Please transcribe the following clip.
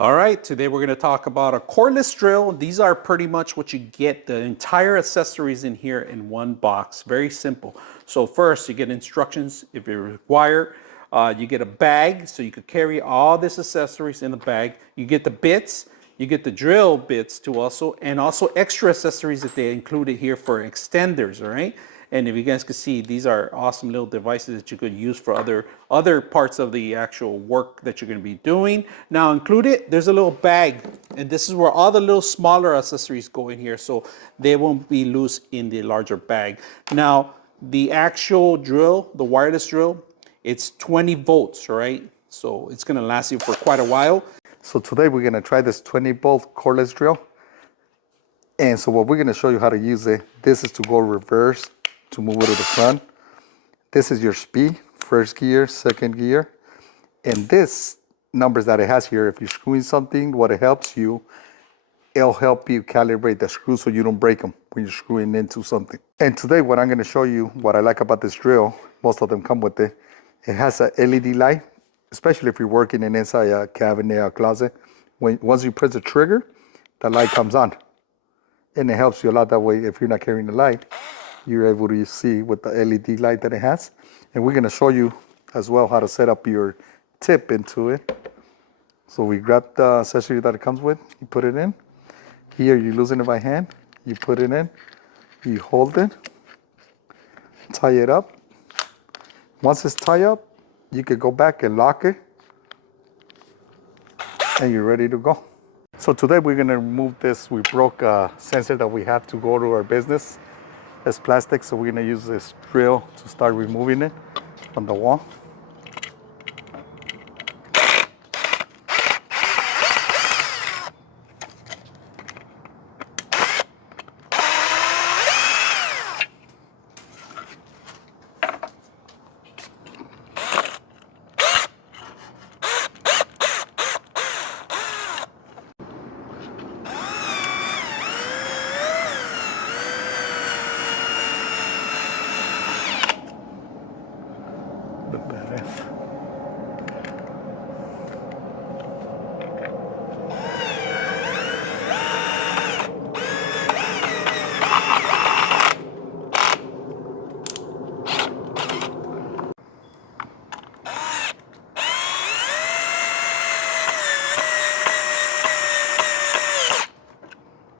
All right, today we're going to talk about a cordless drill. These are pretty much what you get, the entire accessories in here in one box. Very simple. So first you get instructions if you require. You get a bag so you could carry all these accessories in the bag. You get the bits, you get the drill bits too also, and also extra accessories that they included here for extenders, all right? And if you guys can see, these are awesome little devices that you could use for other parts of the actual work that you're going to be doing. Now included, there's a little bag, and this is where all the little smaller accessories go in here, so they won't be loose in the larger bag. Now, the actual drill, the wireless drill, it's 20 volts, all right? So it's going to last you for quite a while. So today we're going to try this 20-volt cordless drill. And so what we're going to show you how to use it, this is to go reverse, to move it to the front. This is your speed, first gear, second gear. And this numbers that it has here, if you're screwing something, what it helps you, it'll help you calibrate the screws so you don't break them when you're screwing into something. And today what I'm going to show you, what I like about this drill, most of them come with it, it has a LED light, especially if you're working inside a cabinet or closet. Once you press the trigger, the light comes on. And it helps you a lot that way. If you're not carrying the light, you're able to see with the LED light that it has. And we're going to show you as well how to set up your tip into it. So we grab the accessory that it comes with, you put it in. Here you're losing it by hand, you put it in, you hold it, tie it up. Once it's tied up, you can go back and lock it, and you're ready to go. So today we're going to remove this. We broke a sensor that we have to go to our business. It's plastic, so we're going to use this drill to start removing it from the wall. The badass.